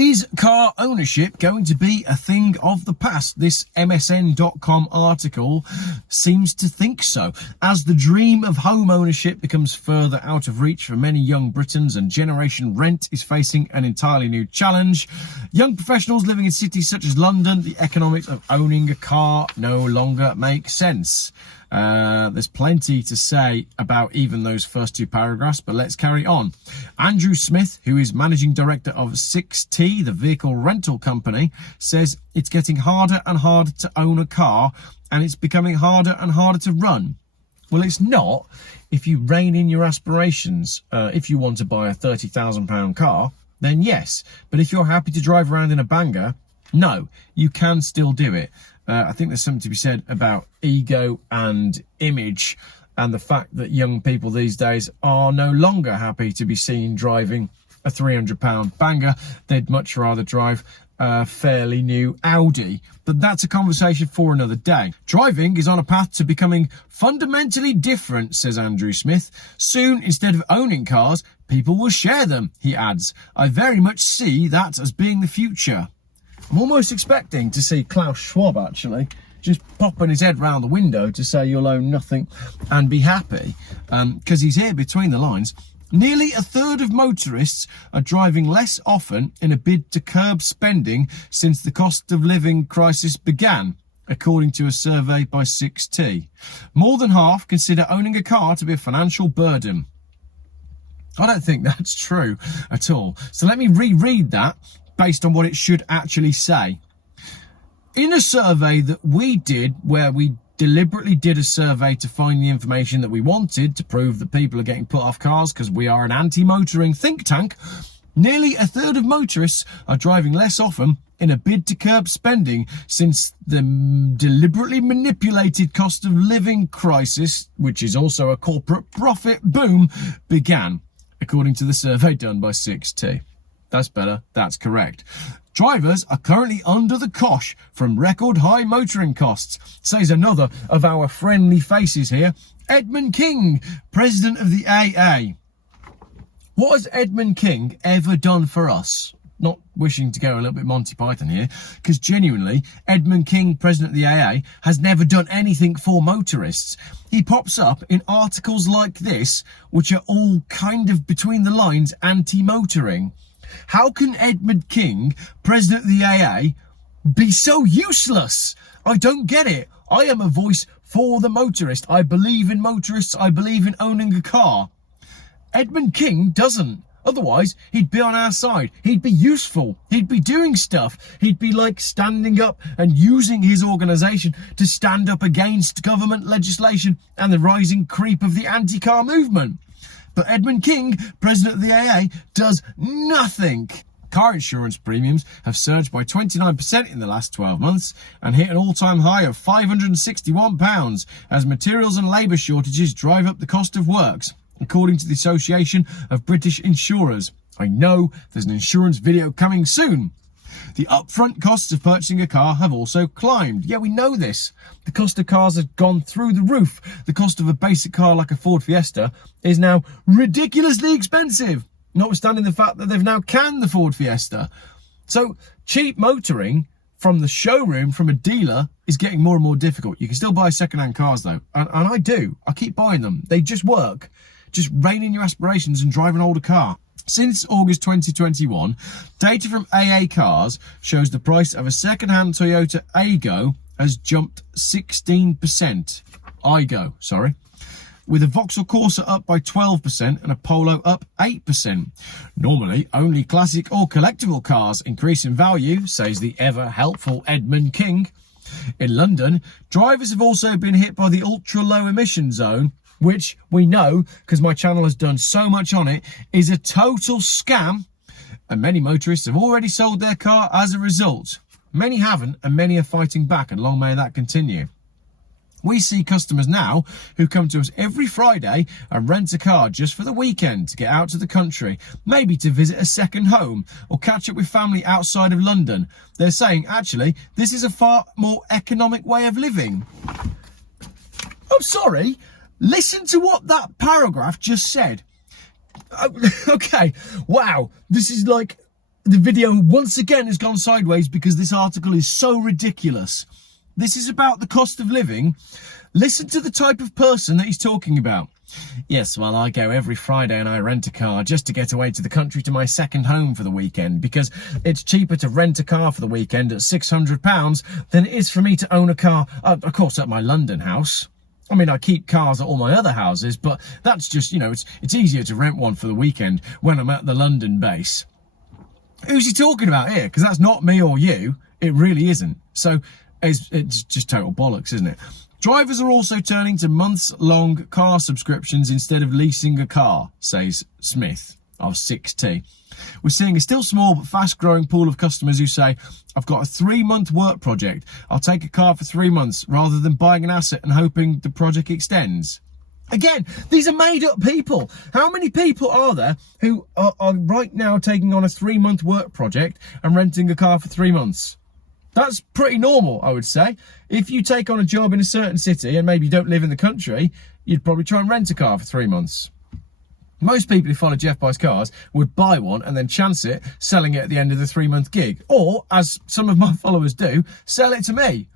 Is car ownership going to be a thing of the past? This MSN.com article seems to think so. As the dream of home ownership becomes further out of reach for many young Britons and Generation Rent is facing an entirely new challenge, young professionals living in cities such as London, the economics of owning a car no longer make sense. There's plenty to say about even those first two paragraphs, but let's carry on. Andrew Smith, who is managing director of 6T, the vehicle rental company, says it's getting harder and harder to own a car and it's becoming harder and harder to run. Well, it's not if you rein in your aspirations. If you want to buy a £30,000 car, then yes. But if you're happy to drive around in a banger, no, you can still do it. I think there's something to be said about ego and image and the fact that young people these days are no longer happy to be seen driving a £300 banger. They'd much rather drive a fairly new Audi. But that's a conversation for another day. Driving is on a path to becoming fundamentally different, says Andrew Smith. Soon, instead of owning cars, people will share them, he adds. I very much see that as being the future. I'm almost expecting to see Klaus Schwab actually just popping his head round the window to say you'll own nothing and be happy, because he's here between the lines. Nearly a third of motorists are driving less often in a bid to curb spending since the cost of living crisis began, according to a survey by 6T. More than half consider owning a car to be a financial burden. I don't think that's true at all. So let me reread that based on what it should actually say. In a survey that we did, where we deliberately did a survey to find the information that we wanted to prove that people are getting put off cars because we are an anti-motoring think tank, nearly a third of motorists are driving less often in a bid to curb spending since the deliberately manipulated cost of living crisis, which is also a corporate profit boom, began, according to the survey done by 6T. That's better. That's correct. Drivers are currently under the cosh from record high motoring costs, says another of our friendly faces here, Edmund King, president of the AA. What has Edmund King ever done for us? Not wishing to go a little bit Monty Python here, because genuinely, Edmund King, president of the AA, has never done anything for motorists. He pops up in articles like this, which are all kind of between the lines anti-motoring. How can Edmund King, president of the AA, be so useless? I don't get it. I am a voice for the motorist. I believe in motorists. I believe in owning a car. Edmund King doesn't. Otherwise, he'd be on our side. He'd be useful. He'd be doing stuff. He'd be like standing up and using his organisation to stand up against government legislation and the rising creep of the anti-car movement. But Edmund King, president of the AA, does nothing. Car insurance premiums have surged by 29% in the last 12 months and hit an all-time high of £561 as materials and labour shortages drive up the cost of works, according to the Association of British Insurers. I know there's an insurance video coming soon. The upfront costs of purchasing a car have also climbed. Yeah, we know this. The cost of cars has gone through the roof. The cost of a basic car like a Ford Fiesta is now ridiculously expensive, notwithstanding the fact that they've now canned the Ford Fiesta. So cheap motoring from the showroom, from a dealer, is getting more and more difficult. You can still buy second-hand cars though, and I do. I keep buying them. They just work. Just rein in your aspirations and drive an older car. Since August 2021, data from AA Cars shows the price of a second-hand Toyota Aygo has jumped 16%. Aygo, sorry. With a Vauxhall Corsa up by 12% and a Polo up 8%. Normally, only classic or collectible cars increase in value, says the ever-helpful Edmund King. In London, drivers have also been hit by the ultra-low emission zone, which we know, because my channel has done so much on it, is a total scam, and many motorists have already sold their car as a result. Many haven't, and many are fighting back, and long may that continue. We see customers now who come to us every Friday and rent a car just for the weekend to get out to the country, maybe to visit a second home or catch up with family outside of London. They're saying, actually, this is a far more economic way of living. I'm sorry. Listen to what that paragraph just said. Okay, wow, this is like the video once again has gone sideways because this article is so ridiculous. This is about the cost of living. Listen to the type of person that he's talking about. Yes, well, I go every Friday and I rent a car just to get away to the country to my second home for the weekend because it's cheaper to rent a car for the weekend at £600 than it is for me to own a car, of course, at my London house. I mean, I keep cars at all my other houses, but that's just, it's easier to rent one for the weekend when I'm at the London base. Who's he talking about here? Because that's not me or you. It really isn't. So it's just total bollocks, isn't it? Drivers are also turning to months-long car subscriptions instead of leasing a car, says Smith of 6T. We're seeing a still small but fast-growing pool of customers who say, I've got a 3-month work project. I'll take a car for 3 months rather than buying an asset and hoping the project extends. Again, these are made-up people. How many people are there who are right now taking on a 3-month work project and renting a car for 3 months? That's pretty normal, I would say. If you take on a job in a certain city and maybe you don't live in the country, you'd probably try and rent a car for 3 months. Most people who follow Jeff Buys Cars would buy one and then chance it, selling it at the end of the 3-month gig. Or, as some of my followers do, sell it to me.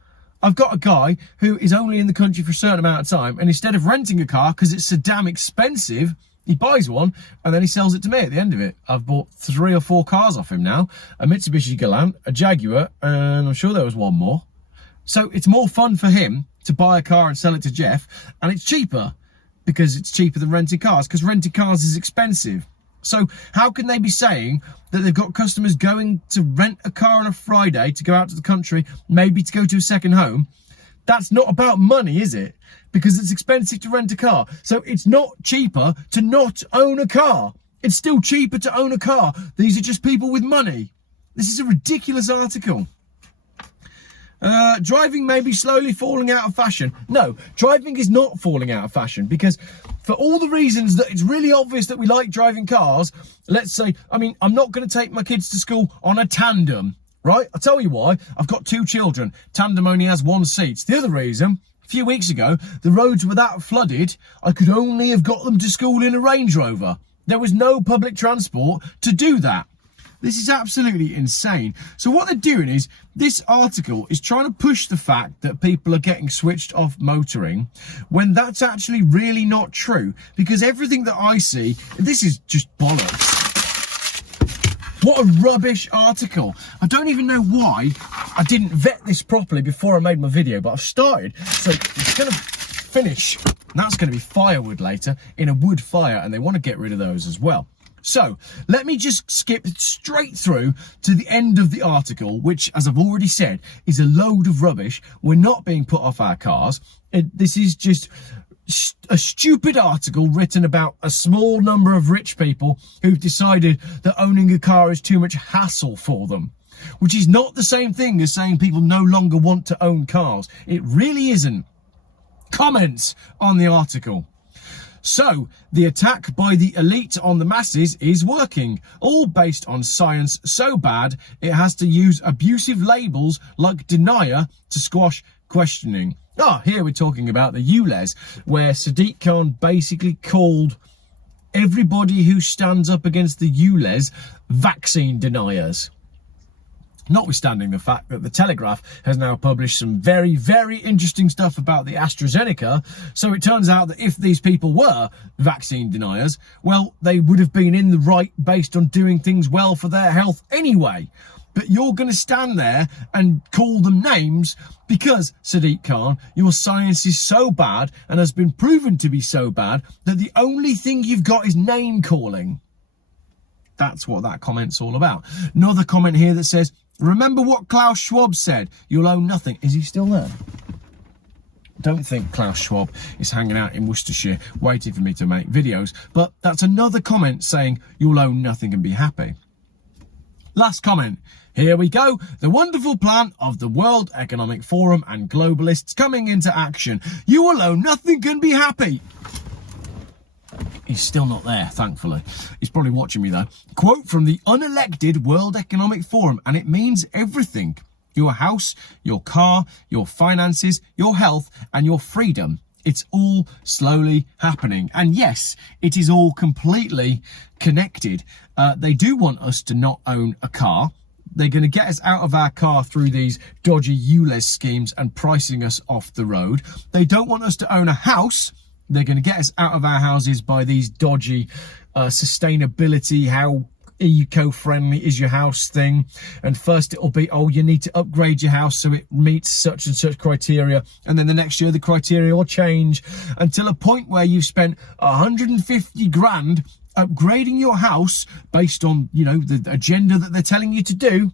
I've got a guy who is only in the country for a certain amount of time, and instead of renting a car because it's so damn expensive, he buys one and then he sells it to me at the end of it. I've bought 3 or 4 cars off him now. A Mitsubishi Galant, a Jaguar, and I'm sure there was one more. So it's more fun for him to buy a car and sell it to Jeff, and it's cheaper because it's cheaper than renting cars, because renting cars is expensive. So how can they be saying that they've got customers going to rent a car on a Friday to go out to the country, maybe to go to a second home? That's not about money, is it? Because it's expensive to rent a car. So it's not cheaper to not own a car. It's still cheaper to own a car. These are just people with money. This is a ridiculous article. Driving may be slowly falling out of fashion. No, driving is not falling out of fashion, because for all the reasons that it's really obvious that we like driving cars, let's say, I'm not going to take my kids to school on a tandem, right? I'll tell you why. I've got 2 children. Tandem only has 1 seat. The other reason, a few weeks ago, the roads were that flooded, I could only have got them to school in a Range Rover. There was no public transport to do that. This is absolutely insane. So what they're doing is, this article is trying to push the fact that people are getting switched off motoring when that's actually really not true. Because everything that I see, this is just bollocks. What a rubbish article. I don't even know why I didn't vet this properly before I made my video, but I've started. So it's going to finish. That's going to be firewood later in a wood fire, and they want to get rid of those as well. So let me just skip straight through to the end of the article, which, as I've already said, is a load of rubbish. We're not being put off our cars. This is just a stupid article written about a small number of rich people who've decided that owning a car is too much hassle for them, which is not the same thing as saying people no longer want to own cars. It really isn't. Comments on the article. So, the attack by the elite on the masses is working, all based on science so bad it has to use abusive labels like denier to squash questioning. Here we're talking about the ULEZ, where Sadiq Khan basically called everybody who stands up against the ULEZ vaccine deniers. Notwithstanding the fact that the Telegraph has now published some very, very interesting stuff about the AstraZeneca. So it turns out that if these people were vaccine deniers, well, they would have been in the right based on doing things well for their health anyway. But you're going to stand there and call them names because, Sadiq Khan, your science is so bad and has been proven to be so bad that the only thing you've got is name calling. That's what that comment's all about. Another comment here that says, remember what Klaus Schwab said, you'll own nothing. Is he still there? Don't think Klaus Schwab is hanging out in Worcestershire waiting for me to make videos, but that's another comment saying you'll own nothing and be happy. Last comment. Here we go. The wonderful plan of the World Economic Forum and globalists coming into action. You will own nothing and be happy. He's still not there, thankfully. He's probably watching me though. Quote from the unelected World Economic Forum, and it means everything. Your house, your car, your finances, your health, and your freedom. It's all slowly happening. And yes, it is all completely connected. They do want us to not own a car. They're going to get us out of our car through these dodgy ULEZ schemes and pricing us off the road. They don't want us to own a house. They're going to get us out of our houses by these dodgy sustainability, how eco-friendly is your house thing. And first it'll be, oh, you need to upgrade your house so it meets such and such criteria, and then the next year the criteria will change until a point where you've spent 150 grand upgrading your house based on, you know, the agenda that they're telling you to do.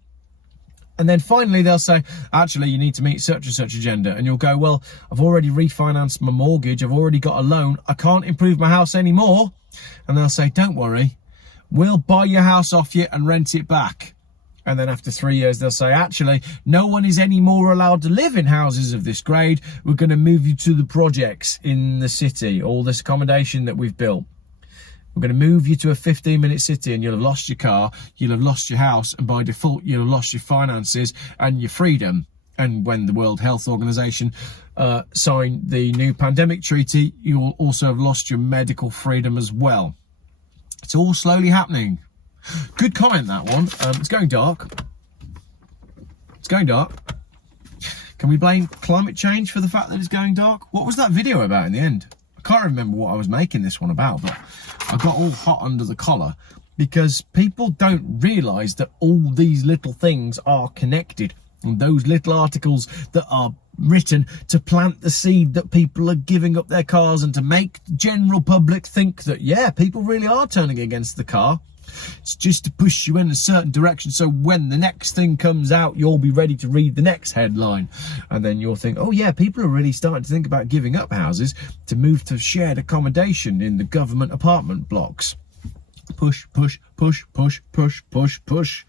And then finally they'll say, actually, you need to meet such and such agenda. And you'll go, well, I've already refinanced my mortgage, I've already got a loan, I can't improve my house anymore. And they'll say, don't worry, we'll buy your house off you and rent it back. And then after 3 years, they'll say, actually, no one is any more allowed to live in houses of this grade. We're going to move you to the projects in the city, all this accommodation that we've built. We're going to move you to a 15-minute city, and you'll have lost your car, you'll have lost your house, and by default, you'll have lost your finances and your freedom. And when the World Health Organization signed the new pandemic treaty, you'll also have lost your medical freedom as well. It's all slowly happening. Good comment, that one. It's going dark. It's going dark. Can we blame climate change for the fact that it's going dark? What was that video about in the end? I can't remember what I was making this one about, but I got all hot under the collar because people don't realise that all these little things are connected. And those little articles that are written to plant the seed that people are giving up their cars and to make the general public think that, yeah, people really are turning against the car. It's just to push you in a certain direction, so when the next thing comes out, you'll be ready to read the next headline. And then you'll think, oh yeah, people are really starting to think about giving up houses to move to shared accommodation in the government apartment blocks. Push, push, push, push, push, push, push.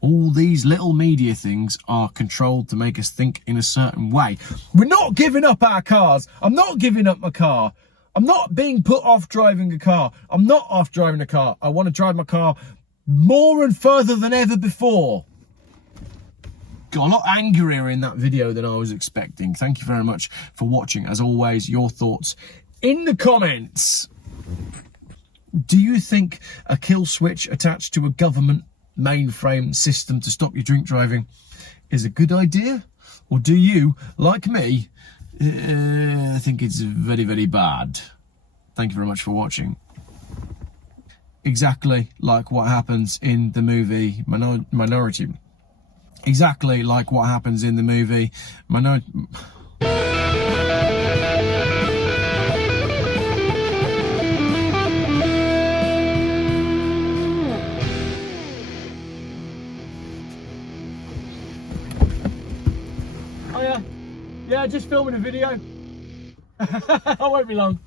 All these little media things are controlled to make us think in a certain way. We're not giving up our cars. I'm not giving up my car. I'm not being put off driving a car. I'm not off driving a car. I want to drive my car more and further than ever before. Got a lot angrier in that video than I was expecting. Thank you very much for watching. As always, your thoughts in the comments. Do you think a kill switch attached to a government mainframe system to stop you drink driving is a good idea? Or do you, like me, I think it's very, very bad? Thank you very much for watching. Exactly like what happens in the movie Minority. Exactly like what happens in the movie Minority. Oh yeah, just filming a video. I won't be long.